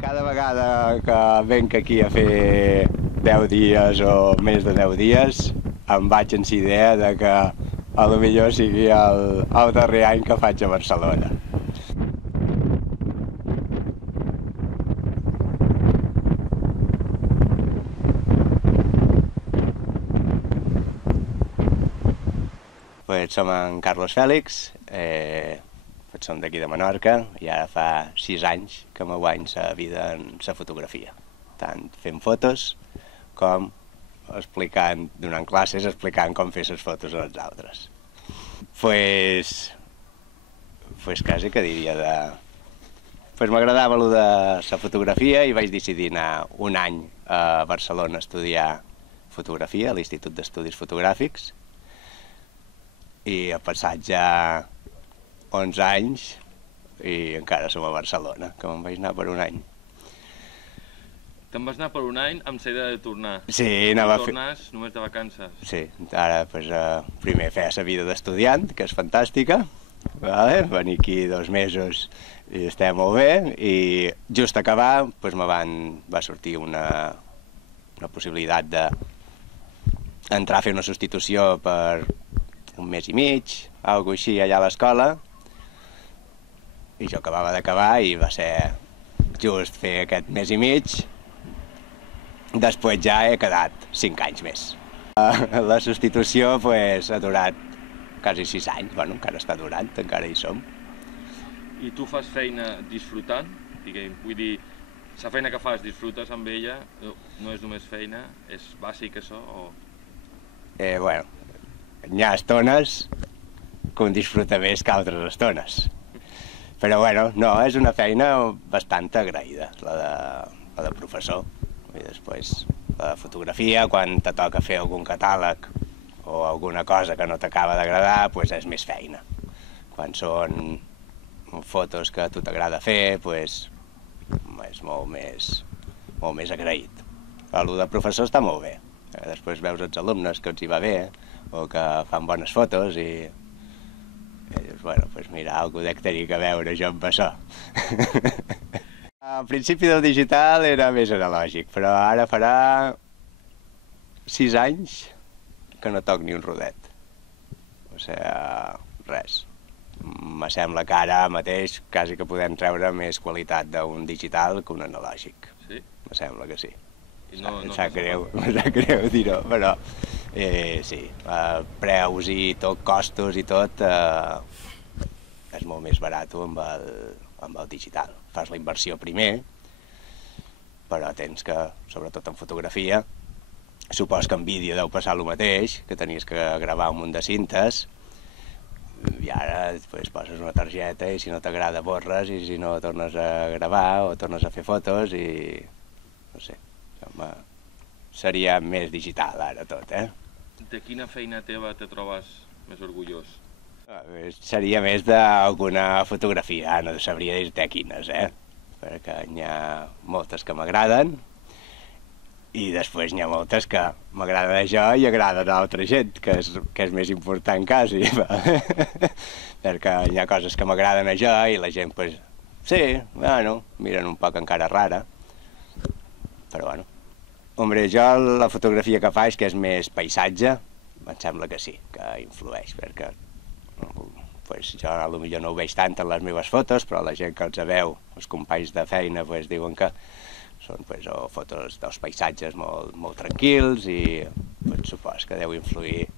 cada vegada que venc aquí a fer 10 dies o més de 10 dies em vaig en la idea de que a lo millor sigui el darrer any que faig a Barcelona. Pues som en Carlos Fèlix, som d'aquí de Menorca i ara fa 6 anys que me guany la vida en la fotografia, tant fent fotos com donant classes, explicant com fer les fotos als altres. Pues quasi que diria m'agradava allò de la fotografia i vaig decidir anar un any a Barcelona a estudiar fotografia a l'Institut d'Estudis Fotogràfics i ha passat ja 11 anys i encara som a Barcelona, que me'n vaig anar per un any. Te'n vas anar per un any amb la idea de tornar? Sí, anava a fer... Tornes només de vacances? Sí, ara primer fer la vida d'estudiant, que és fantàstica, venir aquí 2 mesos i estem molt bé, i just acabar va sortir una possibilitat d'entrar a fer una substitució per un mes i mig, alguna cosa així allà a l'escola, i jo acabava d'acabar i va ser just fer aquest mes i mig. Després ja he quedat 5 anys més. La substitució ha durat quasi 6 anys, bueno, encara està durant, encara hi som. I tu fas feina disfrutant? Vull dir, la feina que fas disfrutes amb ella? No és només feina? És bàsic això? Bueno, hi ha estones que un disfruta més que altres estones. Però bueno, no, és una feina bastant agraïda, la de professor. I després la fotografia, quan te toca fer algun catàleg o alguna cosa que no t'acaba d'agradar, és més feina. Quan són fotos que a tu t'agrada fer, és molt més agraït. El de professor està molt bé. Després veus els alumnes que els hi va bé o que fan bones fotos i dius, bueno, mira, algú dec tenir que veure jo amb això. Al principi del digital era més analògic, però ara farà 6 anys que no toc ni un rodet. O sigui, res. Me sembla que ara mateix quasi que podem treure més qualitat d'un digital que un analògic. Sí? Me sembla que sí. Em sap greu dir-ho, però sí, preus i tot, costos i tot, és molt més barat amb el digital. Fas la inversió primer, però tens que, sobretot en fotografia, supos que en vídeo deu passar el mateix, que tenies que gravar un munt de cintes, i ara poses una targeta i si no t'agrada borres i si no tornes a gravar o tornes a fer fotos i no sé, seria més digital ara tot, De quina feina teva te trobes més orgullós? Seria més d'alguna fotografia, no sabria dir-te quines, perquè n'hi ha moltes que m'agraden i després n'hi ha moltes que m'agraden a jo i agraden a altra gent, que és més important quasi, perquè hi ha coses que m'agraden a jo i la gent, sí, bueno, miren un poc encara rara, però bueno. Hombre, jo la fotografia que faig, que és més paisatge, em sembla que sí, que influeix, perquè jo potser no ho veig tant en les meves fotos, però la gent que els veu, els companys de feina, diuen que són fotos dels paisatges molt tranquils i supos que deu influir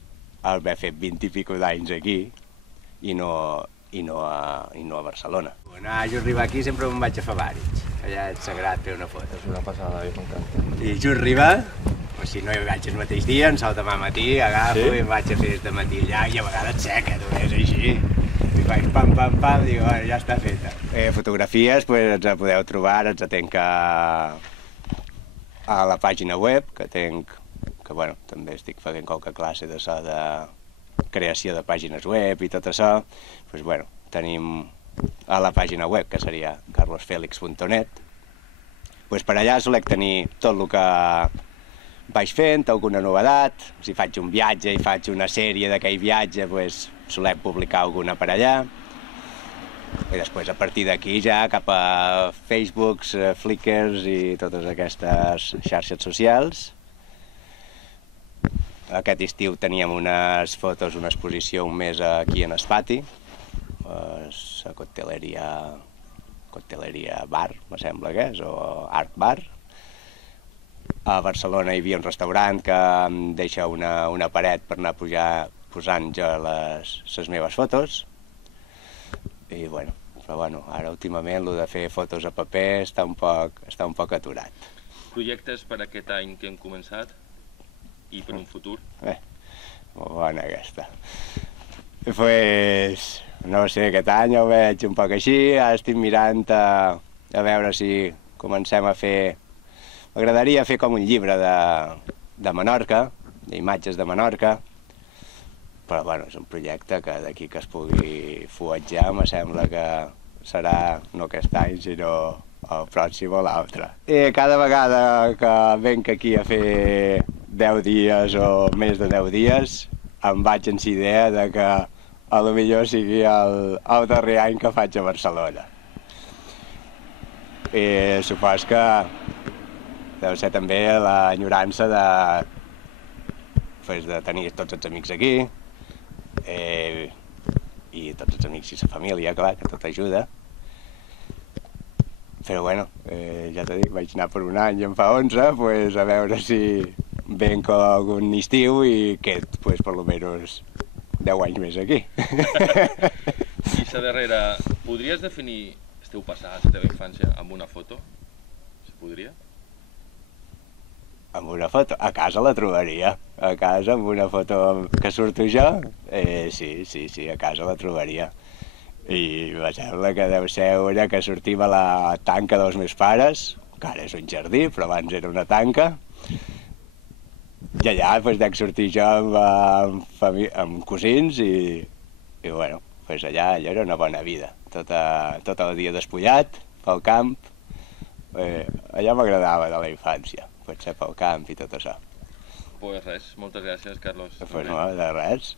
haver fet 20 i pico d'anys aquí i no a Barcelona. Quan jo arribar aquí sempre me'n vaig a fer vàrids, allà és sagrat fer una foto. És una passada, m'encanta. I jo arribar, si no hi vaig el mateix dia, en sol demà matí, agafo i em vaig a fer de matí allà i a vegades seca, només així. I faig pam, pam, pam, dic, ja està feta. Fotografies, ens podeu trobar, ens atenc a la pàgina web, que també estic fent qualque classe d'això de creació de pàgines web i tot això. Tenim a la pàgina web, que seria carlosfelix.net. Per allà solec tenir tot el que vaig fent, alguna novedat. Si faig un viatge i faig una sèrie d'aquell viatge, solem publicar alguna per allà. I després, a partir d'aquí, ja cap a Facebooks, Flickrs i totes aquestes xarxes socials. Aquest estiu teníem unes fotos, una exposició un mes aquí en Espati, a Cocteleria Bar, me sembla que és, o Art Bar. A Barcelona hi havia un restaurant que em deixa una paret per anar posant jo les meves fotos. I bueno, però bueno, ara últimament el de fer fotos a paper està un poc aturat. Projectes per aquest any que hem començat i per un futur? Molt bona aquesta. Pues, no sé, aquest any ho veig un poc així, ara estic mirant a veure si comencem a fer... M'agradaria fer com un llibre de Menorca, d'imatges de Menorca, però bueno, és un projecte que d'aquí que es pugui fuetjar, me sembla que serà no aquest any, sinó el pròxim o l'altre. I cada vegada que venc aquí a fer 10 dies o més de 10 dies, em vaig en la idea de que a lo millor sigui el darrer any que faig a Barcelona. I supos que deu ser també l'enyorança de tenir tots els amics aquí, i tots els amics i la família, clar, que tot ajuda. Però bueno, ja t'ho dic, vaig anar per un any i en fa 11, pues a veure si venc algun estiu i quedo, pues, per almenys 10 anys més aquí. I la darrera, podries definir el teu passat, la teva infància, amb una foto? Se podria? Amb una foto? A casa la trobaria. A casa, amb una foto que surto jo, sí, a casa la trobaria. I me sembla que deu ser una que sortim a la tanca dels meus pares, que ara és un jardí, però abans era una tanca. I allà dec sortir jo amb cosins i bueno, allà era una bona vida. Tot el dia despullat, pel camp. Allò m'agradava de la infància, potser pel camp i tot això. Pues res, moltes gràcies, Carlos. Pues no, de res.